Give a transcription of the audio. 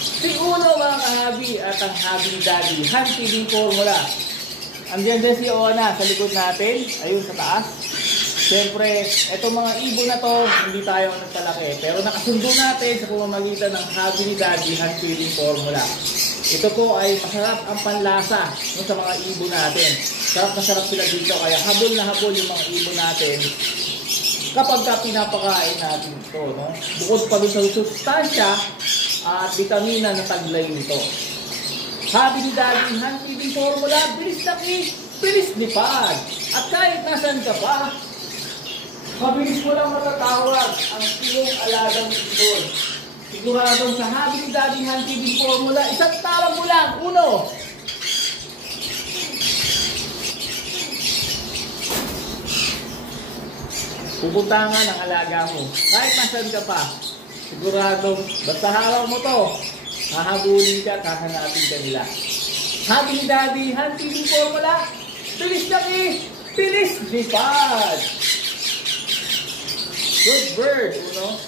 Si Uno mga kahabi at ang habi ni Daddy, hand feeding formula. Andiyan din si Ona sa likod natin, ayun sa taas. Siyempre, itong mga ibon na to, hindi tayo nagpalaki. Pero nakasundo natin sa pamamagitan ng habi ni Daddy, hand feeding formula. Ito po ay masarap ang panlasa sa mga ibon natin. Sarap na sarap sila dito, kaya habol na habol yung mga ibon natin kapag ka pinapakain natin ito. No? Bukod pa doon sa sustansya at vitamina na taglay nito. Habi ni Daddy, hand feeding formula, bilis laki, bilis lipad. At kahit nasan ka pa, mabilis mo lang matatawag ang iyong alagang ibon. Siguradong sa habi ni Daddy, hand feeding formula, isang tawag mo lang, Uno. Pupuntangan ang alaga mo. Kahit nasan ka pa, siguradong basta hawak mo to, hahabulin ka, kahanapin ka nila. Habi ni Daddy, hand feeding formula, bilis laki, bilis lipad. Good bird, Uno.